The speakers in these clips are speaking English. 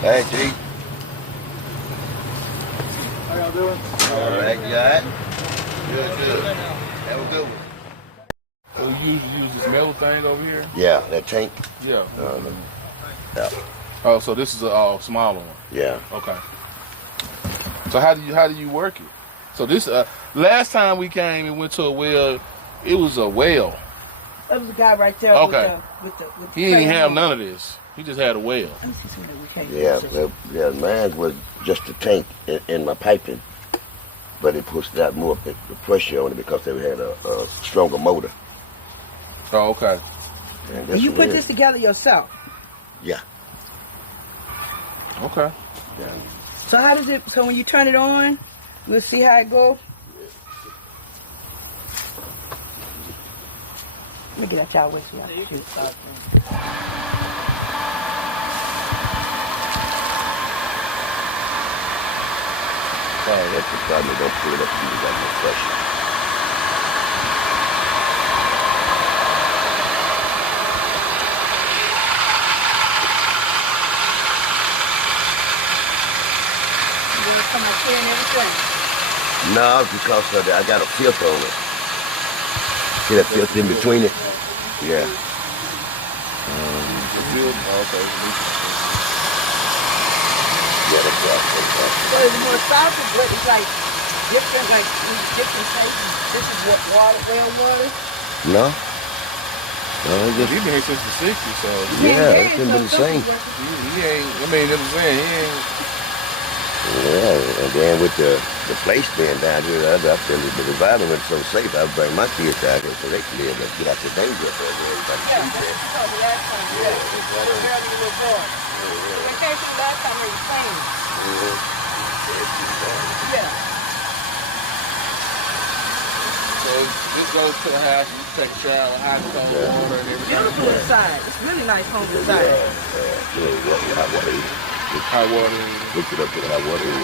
Hey, G. How y'all doing? All right, you all right? Good. Have a good one. So you use this metal thing over here? Yeah, that tank. Yeah. Yeah. Oh, so this is a smaller one. Yeah. Okay. So how do you work it? So this last time we came and went to a well, it was a well. That was a guy right there. Okay. With the He didn't even have none of this. He just had a well. Yeah, mine was just a tank in my piping, but it pushed out more the pressure on it because they had a stronger motor. Oh, okay. And you put this together yourself? Yeah. Okay. Yeah. So how does it, so when you turn it on, we'll see how it goes? Let me get at y'all way so y'all can shoot. That's the problem. Don't pull it up and you got no pressure. Come up here and everything. No, because of I got a filter on it. See that filter in between it? Yeah. Okay. Yeah, that's right. So it's more salty, but it's like different tastes. This is what well water. No. No, it just, He's been here since the 60s, so yeah, it's been the same. he ain't. I mean, I'm saying he ain't. Yeah, and then with the place being down here, I feel the environment so safe. I bring my kids down here so they can live and get out the danger of everybody. Yeah, that's the last time. Yeah, barely a little boy. They came from last time they were playing. Yeah. So this goes to the house. You take a shower, hot cold water, and everything. Beautiful inside. It's really nice home inside. Hot water. Hot water. Hook it up to the hot water and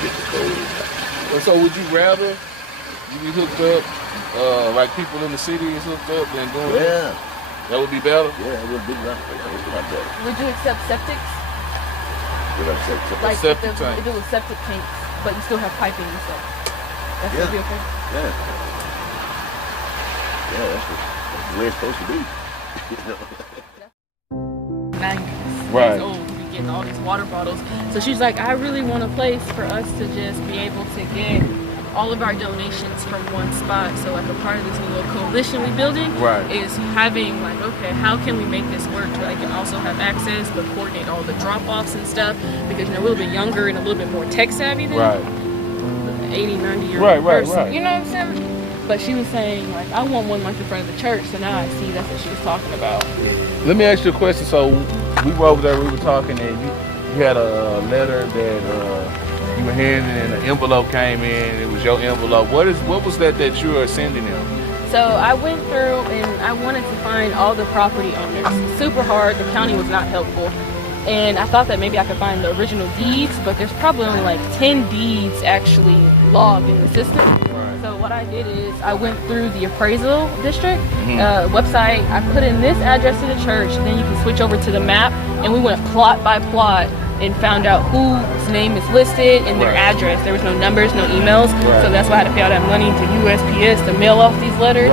get the cold. And so would you rather you be hooked up like people in the city is hooked up than doing that? That would be better? Yeah, it would be better. Would you accept septics? Like septic if tank. it was septic tanks, but you still have piping and stuff. That would be okay? Yeah, that's the way it's supposed to be. You know? 90s. Right. Years old, we getting all these water bottles. So she's like, I really want a place for us to just be able to get all of our donations from one spot. So like a part of this new little coalition we building is having like, okay, how can we make this work so I can also have access but coordinate all the drop-offs and stuff, because you're a little bit younger and a little bit more tech savvy than 80, 90-year-old person. Right. You know what I'm saying? But she was saying like, I want one like in front of the church. So now I see that's what she was talking about. Let me ask you a question. So we were over there, we were talking, and you had a letter that you were handing, and an envelope came in. It was your envelope. What was that you were sending them? So I went through and I wanted to find all the property owners. Super hard. The county was not helpful. And I thought that maybe I could find the original deeds, but there's probably only like 10 deeds actually logged in the system. So what I did is I went through the appraisal district website. I put in this address to the church. Then you can switch over to the map, and we went plot by plot and found out whose name is listed and their address. There was no numbers, no emails, so that's why I had to pay all that money to USPS to mail off these letters.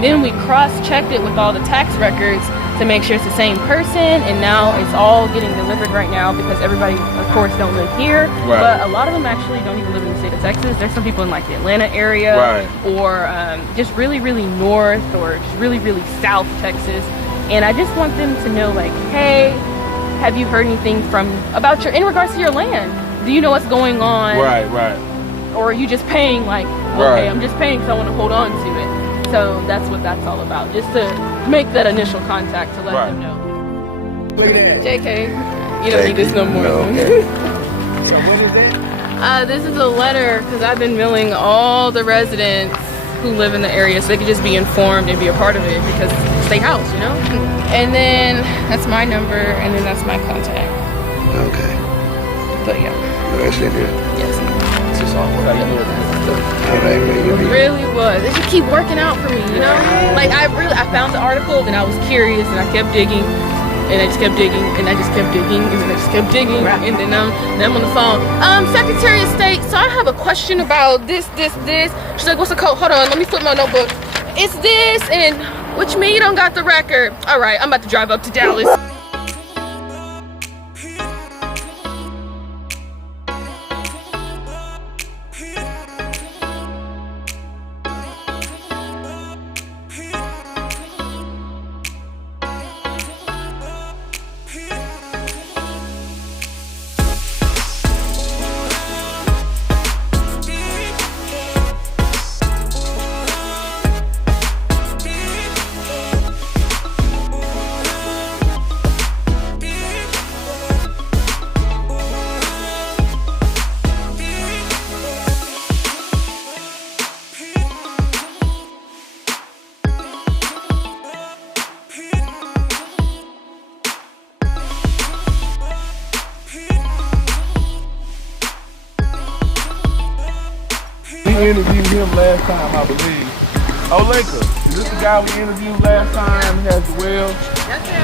Then we cross-checked it with all the tax records to make sure it's the same person, and now it's all getting delivered right now because everybody, of course, don't live here, but a lot of them actually don't even live in the state of Texas. There's some people in like the Atlanta area or just really, really north or just really, really south Texas, and I just want them to know, like, hey, have you heard anything about in regards to your land? Do you know what's going on? Or are you just paying like, okay, I'm just paying because I want to hold on to it. So that's what that's all about, just to make that initial contact to let them know. Look at that. JK, you don't need this no more. No, okay. So what is that? This is a letter because I've been mailing all the residents who live in the area so they can just be informed and be a part of it because it's their house, you know? And then that's my number, and then that's my contact. Okay. But yeah. That's it, Yes. It's just all what I do. All right, man. It really was. It should keep working out for me, you know? Like I found the article, then I was curious and I kept digging. and I just kept digging, and I just kept digging, and then I just kept digging, and then I'm on the phone. Secretary of State, so I have a question about this. She's like, what's the code? Hold on, let me flip my notebook. It's this, and which mean you don't got the record. All right, I'm about to drive up to Dallas. We interviewed him last time, I believe. Oh, Laker, is this the guy we interviewed last time? He has the well. That's him.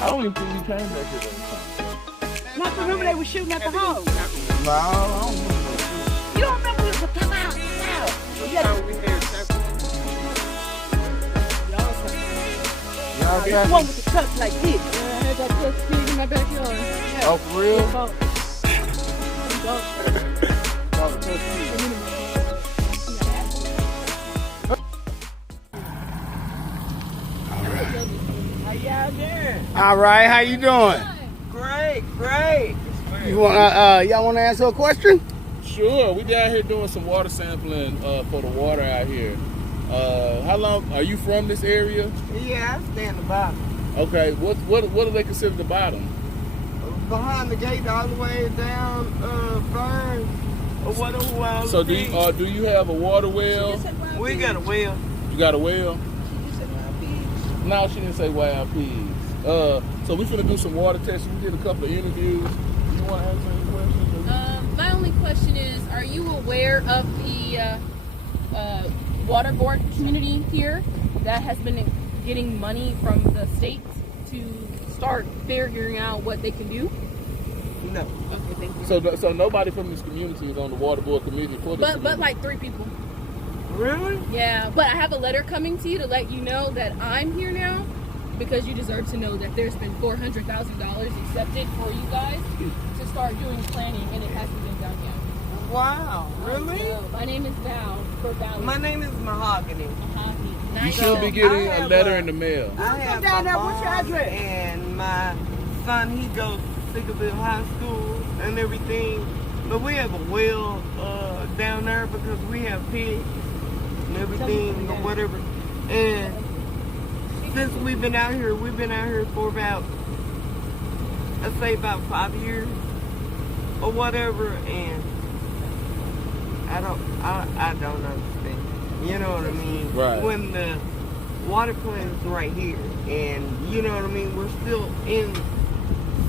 I don't even think we came back here that time. Not remember they were shooting at the house. No, I don't remember. You don't remember this? Come out. Y'all The got one with the cuts like this. I had that plus pig in my backyard. Oh, for real? How y'all doing? All right, how you doing? Great. You want y'all want to answer a question? Sure, we down here doing some water sampling for the water out here. How long are you from this area? Yeah, I stay in the bottom. Okay, what do they consider the bottom? Behind the gate all the way down Fern or whatever. So do you have a water well? We got a well. You got a well? No, she didn't say wild pigs. So we finna do some water testing. We did a couple of interviews. You want to answer any questions? My only question is, are you aware of the water board community here that has been getting money from the state to start figuring out what they can do? No. Okay, thank you. So nobody from this community is on the water board committee for this. But like 3 people. Really? Yeah, but I have a letter coming to you to let you know that I'm here now because you deserve to know that there's been $400,000 accepted for you guys to start doing planning, and it hasn't been done yet. Wow. Really? My name is Val for Valley. My name is Mahogany. You should be getting a letter in the mail. I have down my there. What's your mom address? and my son, he goes to Sickaville High School and everything. But we have a well down there because we have pigs and everything or whatever. And since we've been out here for about, I'd say about 5 years or whatever. And I don't understand. You know what I mean? Right. When the water plant is right here, and you know what I mean, we're still in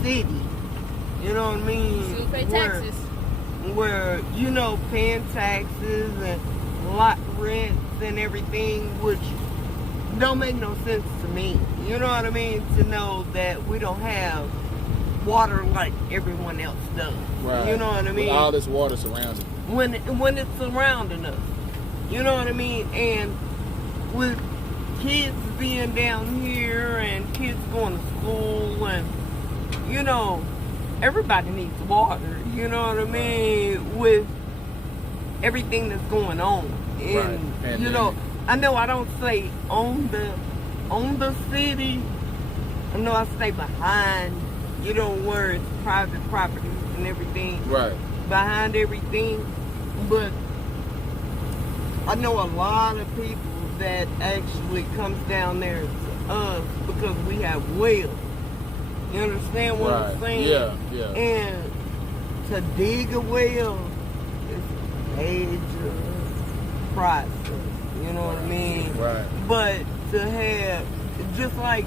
city. You know what I mean? Still pay taxes. Where you know, paying taxes and lot rents and everything, which don't make no sense to me. You know what I mean? To know that we don't have water like everyone else does. Right. You know what I mean? With all this water surrounding. When it's surrounding us. You know what I mean? And with kids being down here and kids going to school and, you know, everybody needs water. You know what I mean? With everything that's going on. And, right. you know I don't say on the city. I know I stay behind, you know, where it's private property and everything. Right. Behind everything. But I know a lot of people that actually comes down there to us because we have wells. You understand what I'm saying? Yeah, yeah. And to dig a well is a major process. You know what I mean? Right. But to have, just like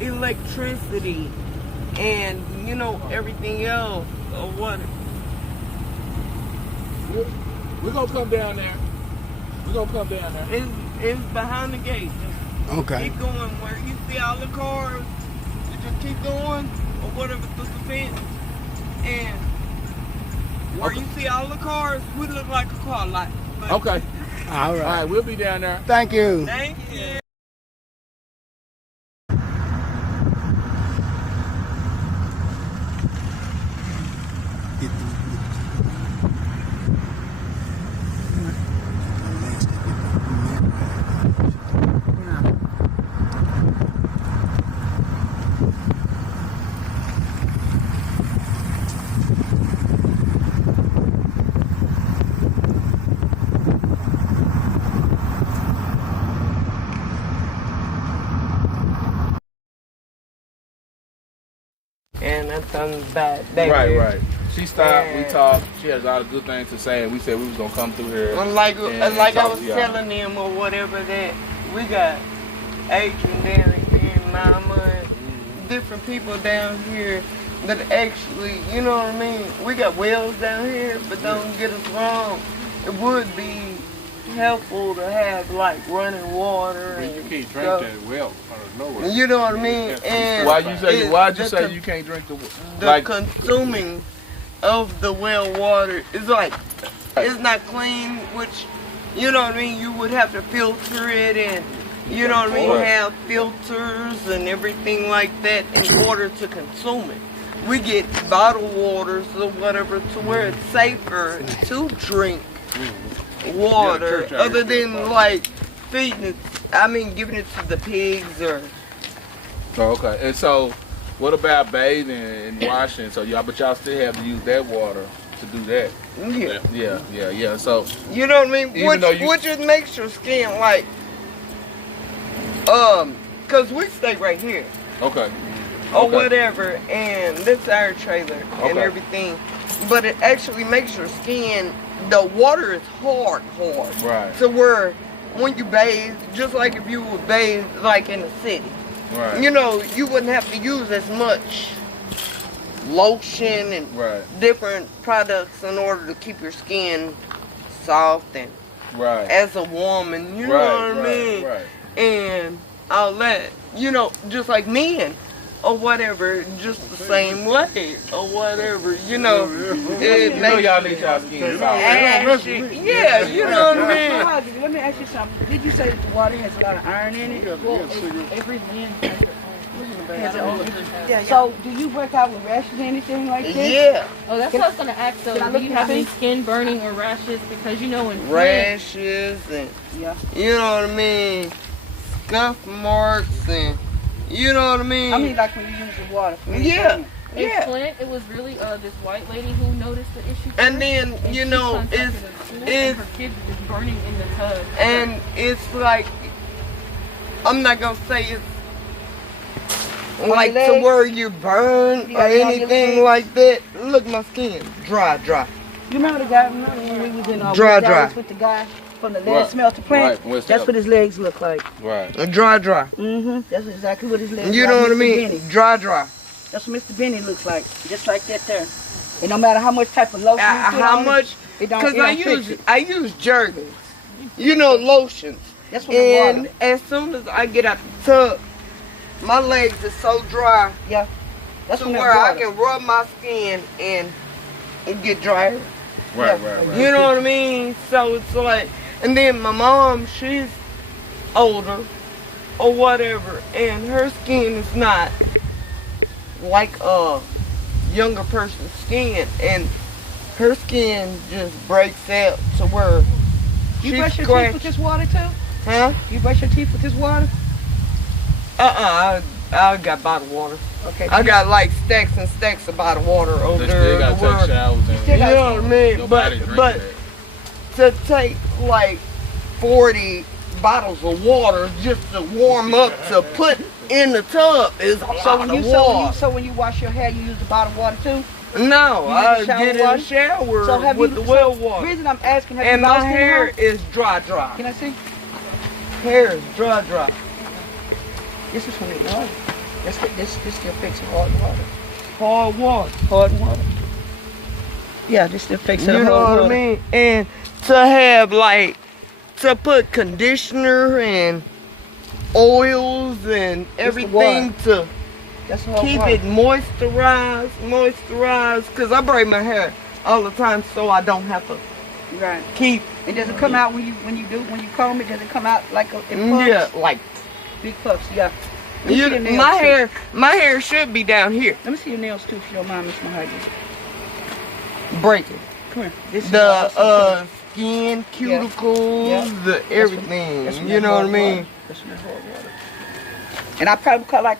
electricity and, you know, everything else, or what? We're going to come down there. We're going to come down there. It's behind the gate. Just Okay. keep going where you see all the cars. You just keep going, or whatever, through the fence. And where you see all the cars, we look like a car lot. But Okay. All All right. right, we'll be down there. Thank you. thank you. And I'm talking about that. Right. She stopped, we Yeah. talked. She had a lot of good things to say, and we said we was going to come through here. Like and I talk was to y'all. telling them or whatever, that we got Adrian down here, Mama, and different people down here that actually, you know what I mean? We got wells down here, but don't get us wrong. It would be helpful to have like running water and You can't drink stuff. that well out of nowhere. You know what I mean? And Why'd you the say you can't drink the the like? consuming of the well water is like, it's not clean, which, you know what I mean, you would have to filter it and, you know what I mean, Right. have filters and everything like that in order to consume it. We get bottled waters or whatever to where it's safer to drink water, church out other here. than like feeding it, giving it to the pigs or. Oh, okay. And so, what about bathing and washing? So but y'all still have to use that water to do that. Yeah. Yeah. So, You know what I mean? Even though you- Which just makes your skin like, cause we stay right here okay. or Okay. whatever, and this our trailer and Okay. everything. But it actually makes your skin. The water is hard. Right. To where when you bathe, just like if you would bathe like in the city, Right. you know, you wouldn't have to use as much lotion and Right. different products in order to keep your skin soft and Right. as a woman, you know what I mean? Right. And all that, you know, just like men or whatever, just the same way or whatever, you know. It You know makes y'all need y'all skin soft. ashy. Yeah, you know what I mean? Mahogany, let me ask you something. Did you say that the water has a lot of iron in it? Every man has their own. Has their own- Yeah. So, do you work out with rashes or anything like this? Yeah, Oh, that's what I was gonna ask. So, Can I do look you at have my any face? skin burning or rashes? Because you know, in Flint, rashes and Yeah. you know what I mean, scuff marks and you know what I mean. I mean, like when you use the water. for Yeah. anything. in Yeah. Flint, it was really this white lady who noticed the issue. And first, then and you she know contacted it's the school, it's and her kids were just burning in the tub. and it's like, I'm not gonna say it's like your to legs? where you burn Yeah, or on your anything legs? like that. Look, my skin dry. You remember the guy? Remember when we was in Dry. Dallas with the guy from the lead Right. smelter plant? Right, West That's Dallas. what his legs look like. Right. Dry. Mm-hmm. That's exactly what his legs. You like. know what I Mr. mean? Benny. Dry. That's what Mr. Benny looks like, just like that there. And no matter how much type of lotion you put How on much? it don't, Because it don't fix it. I use Jergens, you know, lotions. That's what the And water. as soon as I get out the tub, my legs are so dry Yeah. That's to when where that I water. can rub my skin and it get drier. Right. Yeah. Right. You know what I mean? So it's like, and then my mom, she's older or whatever, and her skin is not like a younger person's skin, and her skin just breaks out to where You she brush your teeth scratch. with this water too? Huh? You brush your teeth with this water? I got bottled water. Okay. I got like stacks and stacks of bottled water over They there still in gotta the take world. showers and still You gotta- know what I mean? nobody drinking But that. to take like 40 bottles of water just to warm up to put in the tub is a So lot when of you water. when you wash your hair, you use the bottled water too. No, I use the shower get in water? the shower So have with you? the well The water. reason I'm asking, have And you my lost any hair hair? is dry. Can I see? Hair is dry. This is from the water. This still fixing hard water. Hard water. Hard water. Yeah, this still fixing You hard know water. what I mean? And to have like, to put conditioner and oils and everything to That's hard keep water. it moisturized, cause I braid my hair all the time so I don't have to Right. keep, It doesn't come out when you comb it. Does it come out like in puffs? yeah, like, Big puffs. Yeah. Let me see your nails my hair should be down here, Let me see your nails too, if you don't mind, Miss Mahogany. breaking. Come here. This is The awesome. skin, cuticles, Yeah. the everything. That's from You that know what I hard mean? water. That's from that hard water. And I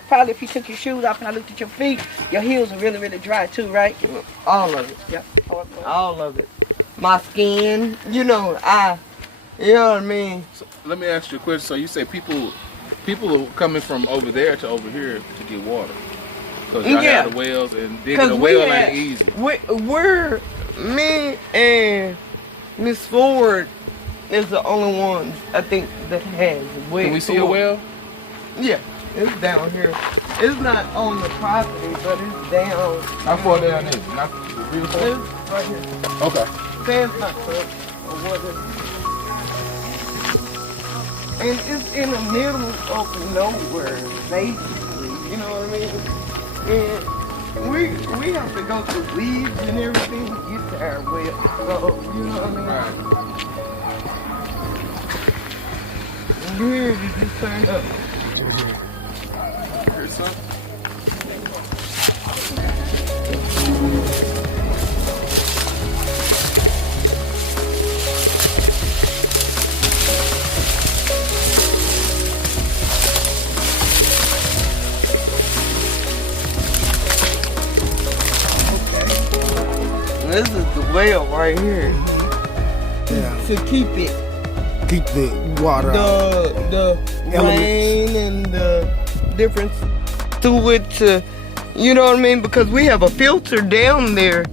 probably if you took your shoes off and I looked at your feet, your heels are really, really dry too, right? All of it. Yep. Hard water. All of it. My skin, you know what I mean? So let me ask you a question. So you say people are coming from over there to over here to get water. Because y'all Yeah. have the wells and digging Cause a we well had- ain't easy. We're me and Miss Ford is the only ones I think that has a well. Can we see a well? Yeah, it's down here. It's not on the property, but it's down. How far down is it? Not real far? It's right here. Okay. Sands not up or whatever. And it's in the middle of nowhere, basically. You know what I mean? And we have to go through weeds and everything to get to our well. So, you know what I mean? Right. And here you just turn up. Here's something. This is the well right here. Yeah. To keep it. Keep the water out. The Elements. rain and the difference to it to, you know what I mean? Because we have a filter down there,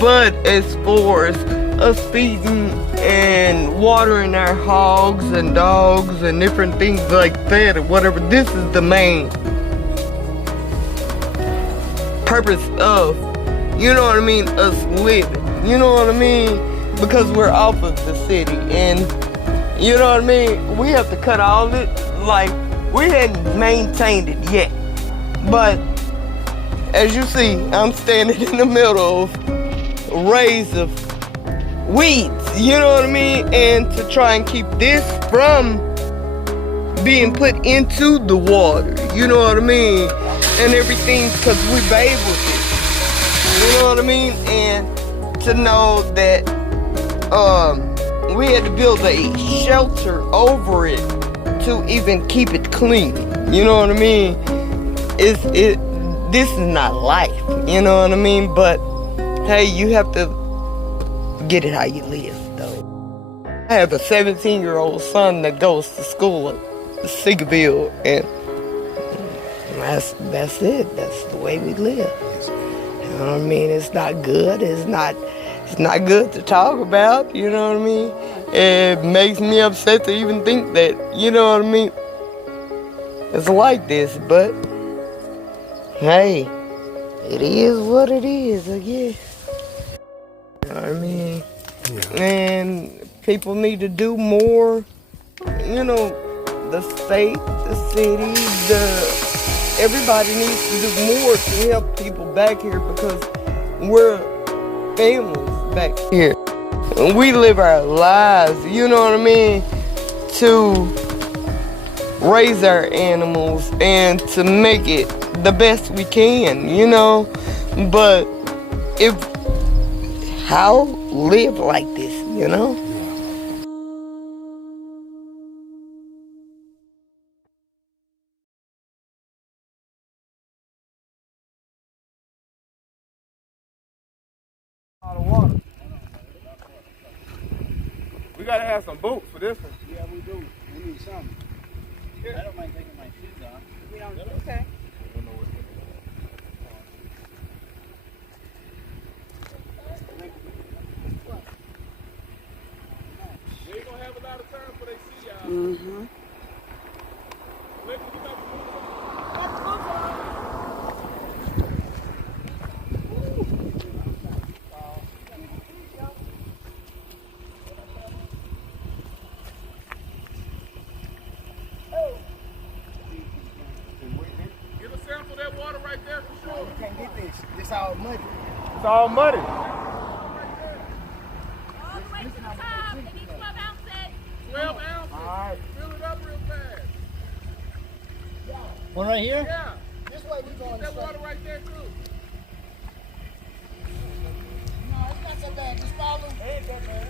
but as far as us feeding and watering our hogs and dogs and different things like that or whatever, this is the main purpose of, you know what I mean, us living. You know what I mean? Because we're off of the city and, you know what I mean? We have to cut all it, like, we hadn't maintained it yet. But, as you see, I'm standing in the middle of rays of weeds, you know what I mean? And to try and keep this from being put into the water, you know what I mean? And everything, because we bathe with it, you know what I mean? And to know that, we had to build a shelter over it to even keep it clean. You know what I mean? This is not life. You know what I mean? But hey, you have to get it how you live, though. I have a 17-year-old son that goes to school at Seagoville, and that's it. That's the way we live. You know what I mean? It's not good. It's not good to talk about, you know what I mean? It makes me upset to even think that, you know what I mean? It's like this, but hey, it is what it is, I guess. You know what I mean? Yeah. And people need to do more, you know, the state, the city, everybody needs to do more to help people back here because we're families back here. And we live our lives, you know what I mean, to raise our animals and to make it the best we can, you know. But how live like this, you know? We gotta have some boots for this one. Yeah, we do. We need something. I don't mind taking my shoes off. We don't. Okay. We ain't gonna have a lot of time before they see y'all. Mm-hmm. Get a sample of that water right there for sure. You can't get this. This all muddy. It's all muddy. All the way to the top. They need 12 ounces. 12 ounces. All right. Fill it up real fast. One right here? Yeah. This way we going. That water right there too. No, it's not so bad. Just follow. Ain't that bad.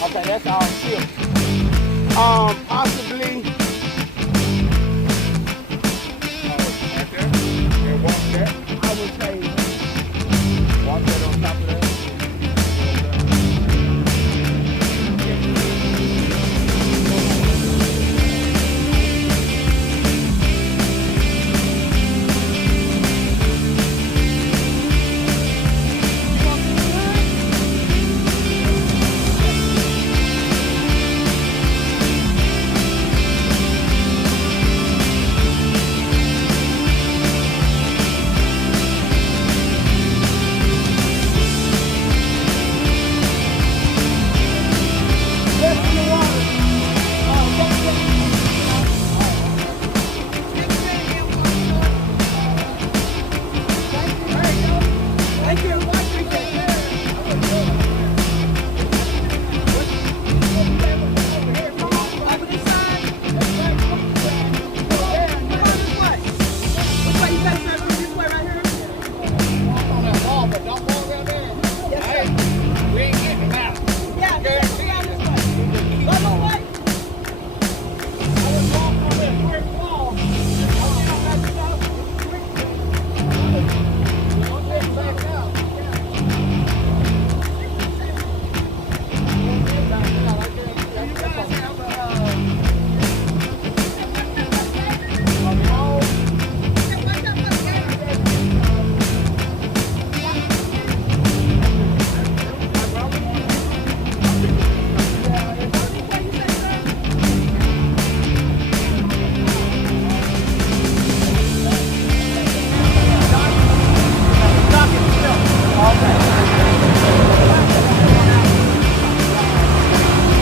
Okay, that's all ship. Possibly. Right there. And walk that. I would say. Walk that on top of that.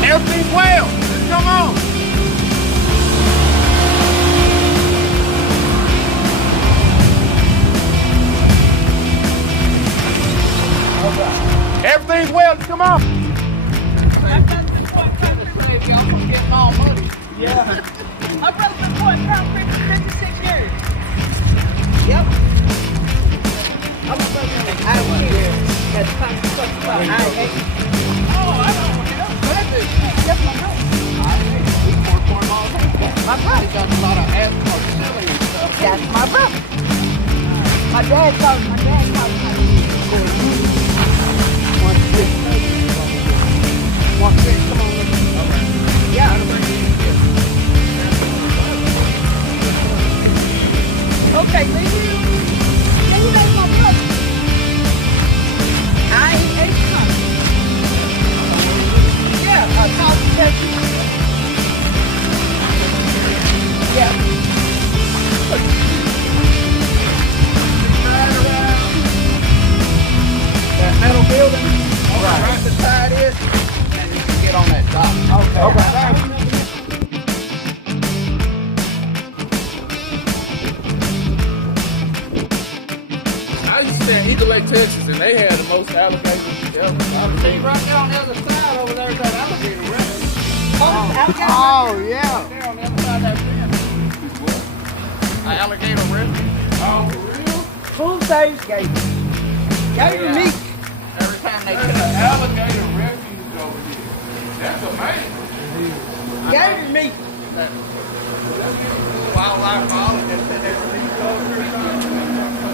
Everything's well. Come on. Everything's well. Come on. Yeah. My brother's been pouring pound for 56 years. Yep. I'm a brother in Iowa here. That's about I hate. Oh, I don't know. Yes, my brother. My brother. He got a lot of asphalt silly and stuff. That's my brother. My dad taught me how to do it. One six, come on. Yeah. Okay, leave you. Then you make my brother. I ain't something. Yeah, talk to Texas. Eagle Lake, Texas, and they had the most alligators ever. See, right there on the other side over there is that alligator river. Oh, yeah. There on the other side of that fence. Alligator river. Oh, for real? Full size gator. Gator meat. Every time they There's an alligator refuge over here. That's amazing. gator meat. Wildlife biologists said they released over.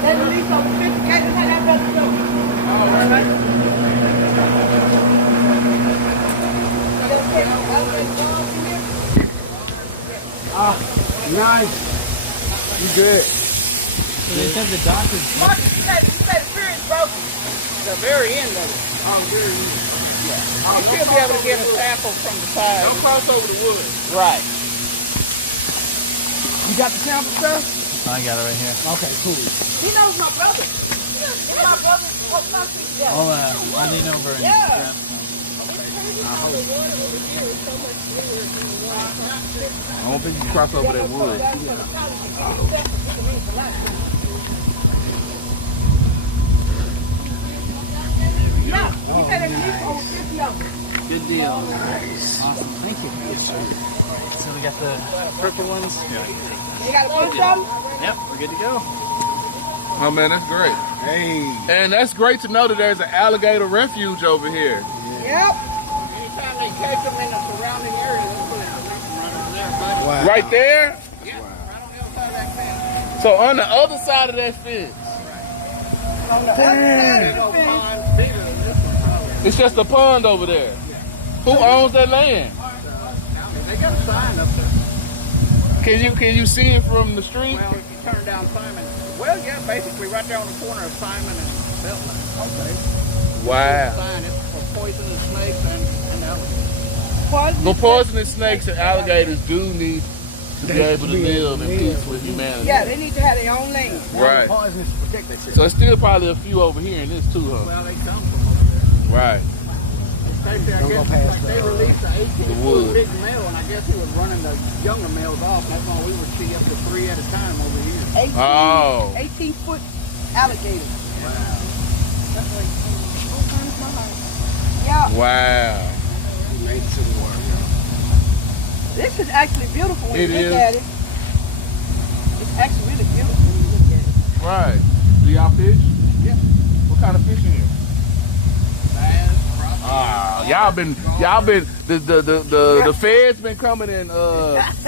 They release over 50 gators. How that doesn't go? Nice. You good. They said the doctors. Marcus, you said the spirit's broken. The very end of it. Oh, very good. You should be able to get a sample from the side. Don't cross over the woods. Right. You got the sample stuff? I got it right here. Okay, cool. He knows my brother. My brother. I lean over and Yeah. I don't think you cross over that wood. Yeah. He said at least over 50 of them. good deal. Awesome. Thank you. So we got the purple ones. You got a bunch of them? Yep, we're good to go. Oh man, that's great. Hey. And that's great to know that there's an alligator refuge over here. Yep. Anytime they catch them in the surrounding area, they'll put a policeman right over there. Buddy. Wow. Right there? Yeah, right on the other side of that fence. So on the other side of that fence. On the other side of the fence. Bigger than this one, probably. It's just a pond over there. Who owns that land? They got a sign up there. Can you see it from the street? Well, if you turn down Simon. Well, yeah, basically right there on the corner of Simon and Beltline. Okay. Wow. Sign it for poisonous snakes and alligators. The poisonous snakes and alligators do need to be able to live in peace with humanity. Yeah, they need to have their own lane. Right. Poisonous to protect themselves. So it's still probably a few over here in this too, huh? Well, they come from over there. Right. I guess like they released an 18-foot big male, and I guess he was running the younger males off. That's why we would see up to 3 at a time over here. 18-foot alligator. Wow. Yeah. Wow. Made it to the water, This is actually beautiful when It you is. look at it. It's actually really beautiful when you look at it. Right. Do y'all fish? Yeah. What kind of fish in here? Bass, Y'all been the feds been coming and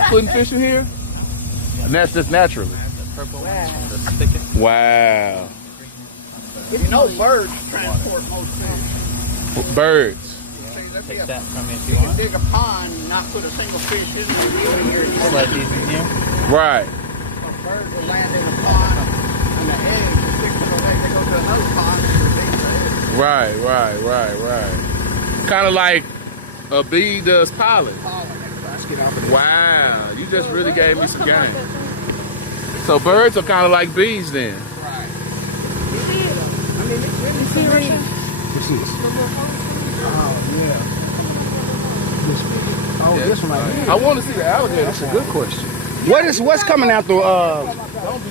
putting fish in here? And that's just naturally. The purple ones from the spigot. Wow. You know birds transport most fish. Birds. Take that from me if You you can want. dig a pond and not put a single fish in there. You in here. Slide these in here. Right. A bird will land in a pond and the eggs will stick to the leg. They go to another pond and release the eggs. Right. Kind of like a bee does pollen. Let's get off of there. Wow. You just really gave me some game. So birds are kind of like bees then. Right. I mean, it's really serene. What's this? Oh, yeah. Yeah. This one right here. I want to see the alligator. That's a good question. What's coming out the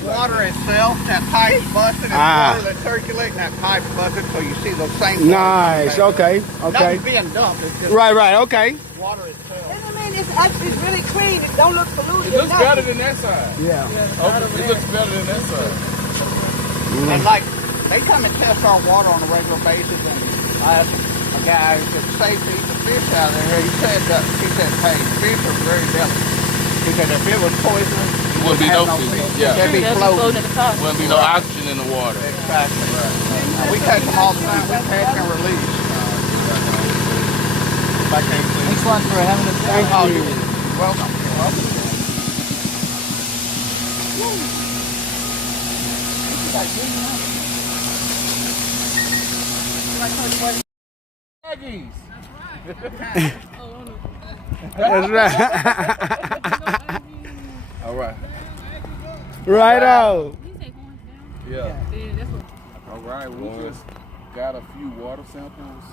Water itself, that pipe's busted, and Ah. water that's circulating, that pipe's busted, so you see those same Nice, okay. Nothing's being dumped, it's just Right, okay. water itself. I mean, it's actually really clean. It don't look polluted. It looks better than that side. Yeah. Okay, it looks better than that side. And like, they come and test our water on a regular basis, and I asked a guy who said, safety the fish out of there. He said, hey, fish are very delicate. He said, if it was poisonous, Wouldn't be no have fish. Yeah. They'd be They'll be floating. floating at the top. Wouldn't be no oxygen in the water. Exactly. Right. We catch them all the time. We catch and release. Thanks a lot for having us. Oh, you're welcome. You're welcome. Aggies. That's right. All right. Right on. Yeah. All right. We just got a few water samples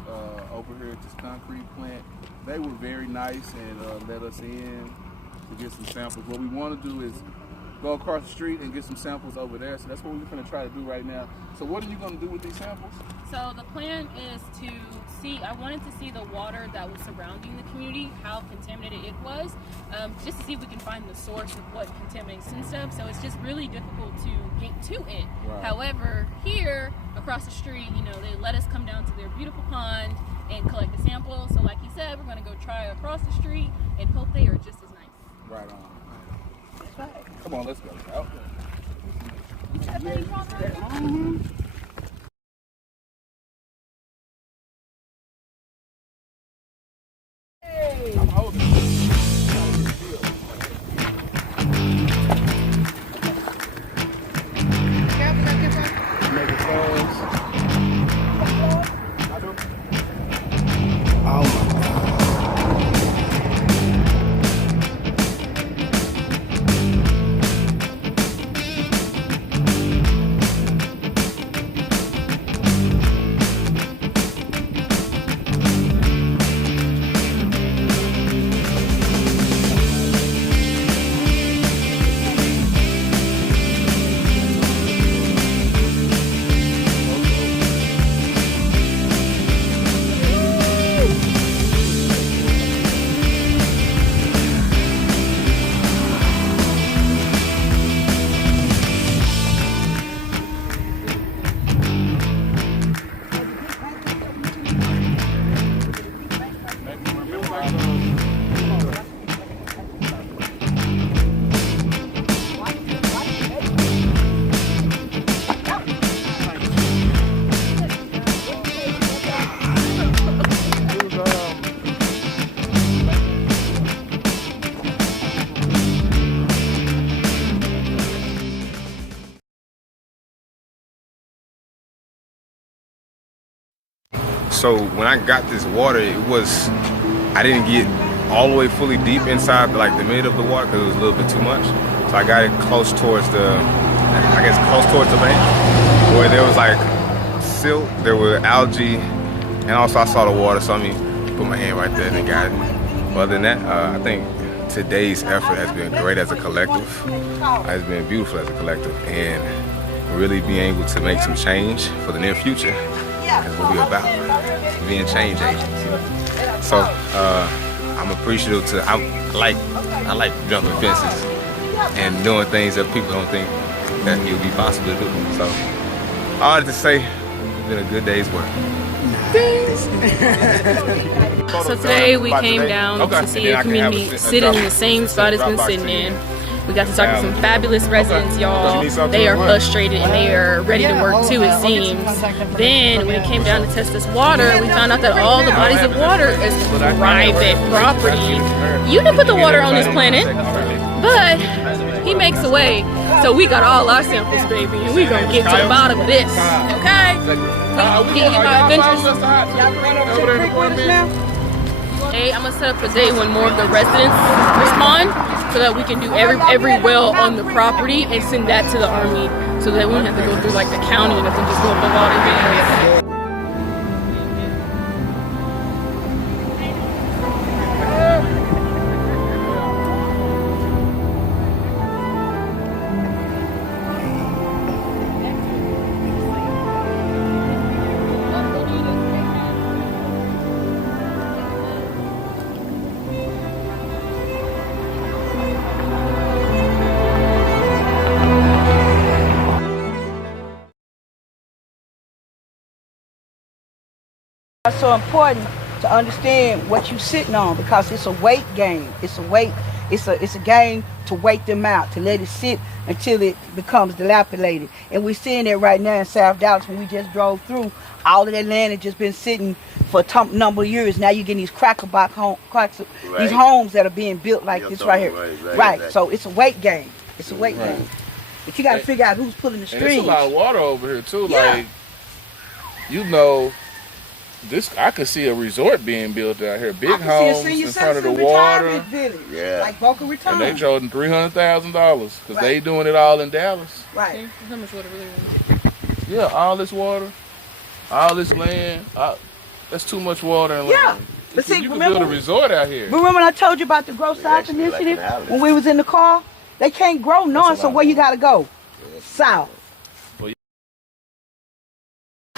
over here at this concrete plant. They were very nice and let us in to get some samples. What we want to do is go across the street and get some samples over there. So that's what we're going to try to do right now. So what are you going to do with these samples? So the plan is to see, I wanted to see the water that was surrounding the community, how contaminated it was, just to see if we can find the source of what contaminates and stuff. So it's just really difficult to get to it. Right. However, here across the street, you know, they let us come down to their beautiful pond and collect the samples. So like you said, we're going to go try across the street and hope they are just as nice. Right on. That's right. Come on, let's go. Okay. I'm holding. Make it fast. Oh my God. So when I got this water, I didn't get all the way fully deep inside like the mid of the water because it was a little bit too much. So I got it close towards the bank where there was like silt, there were algae, and also I saw the water, so I put my hand right there and got it. But other than that, I think today's effort has been great as a collective. Has been beautiful as a collective, and really being able to make some change for the near future is what we're about, being change agents. So I'm appreciative I like jumping fences and doing things that people don't think that it would be possible to do. So all to say, it's been a good day's work. So today we came down to see a community sit in the same spot it's been sitting in. We got to talk to some fabulous residents, y'all. They are frustrated and they are ready to work too, it seems. Then when it came down to test this water, we found out that all the bodies of water is private property. You didn't put the water on this planet, but he makes a way. So we got all our samples, baby, and we gonna get to the bottom of this, okay? Get my adventures. Hey, I'm gonna set up a day when more of the residents respond, so that we can do every well on the property and send that to the Army, so that we don't have to go through like the county and have to just go above all the things. It's so important to understand what you're sitting on, because it's a weight game. It's a game to wait them out, to let it sit until it becomes dilapidated. And we're seeing that right now in South Dallas when we just drove through. All of that land has just been sitting for a number of years. Now you're getting these these homes that are being built like this right here. Right. So it's a weight game. It's a weight game. But you got to figure out who's pulling the strings. And there's a lot of water over here too. Yeah. Like, I could see a resort being built out here. Big homes in front of the water. Yeah. Like Boca Raton. And they charging $300,000 because they doing it all in Dallas. Right. How much water really? Yeah, all this water, all this land. That's too much water and land. Yeah. But see, you can build a resort out here. Remember when I told you about the Grow South initiative when we was in the car? They can't grow north, so where you got to go? South. Well,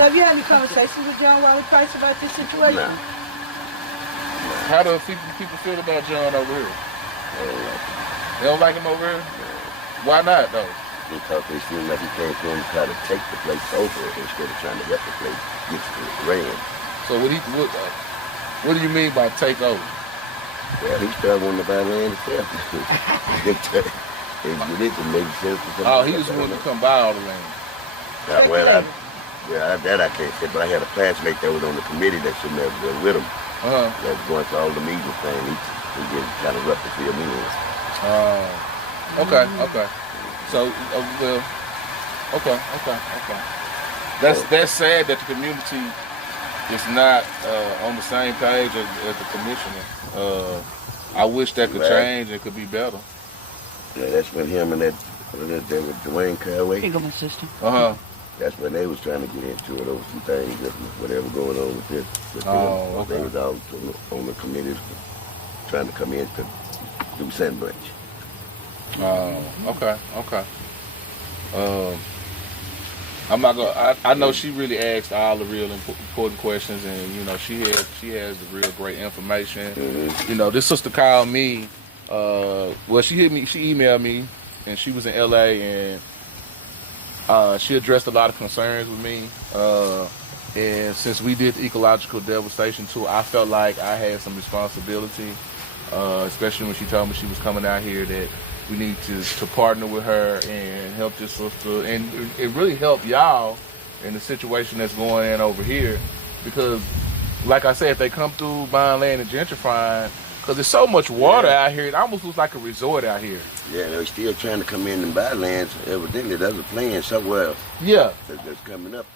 So have you had any conversations with John Wiley Price about this situation? Nah. How do people feel about John over here? They don't like him over here? Why not, though? Because they feel like he came from to try to take the place over instead of trying to help the place get ran. So what do you mean by take over? Well, he started wanting to buy land himself. Oh, he just wanted to come buy all the land. That I can't say, but I had a classmate that was on the committee that should never been with him. That was going to all the meetings thing. He just kind of rough to fill me in. Okay. So, okay. That's sad that the community is not on the same page as the commissioner. I wish that could change and could be better. Yeah, that's when him and that with Dwayne Carway. Here go my sister. That's when they was trying to get into it over some things, whatever going on with this. They was all on the committee trying to come in to do sandwich. Okay. I'm not gonna. I know she really asked all the real important questions, and you know she has the real great information. Mm-hmm. You know, this sister called me. She emailed me, and she was in LA, and she addressed a lot of concerns with me. And since we did the ecological devastation tour, I felt like I had some responsibility, especially when she told me she was coming out here, that we need to partner with her and help this sister and really help y'all in the situation that's going on over here. Because, like I said, if they come through buying land and gentrifying, because there's so much water out here, it almost looks like a resort out here. Yeah, they're still trying to come in and buy land. So evidently, there's a plan somewhere. Yeah. That's coming up.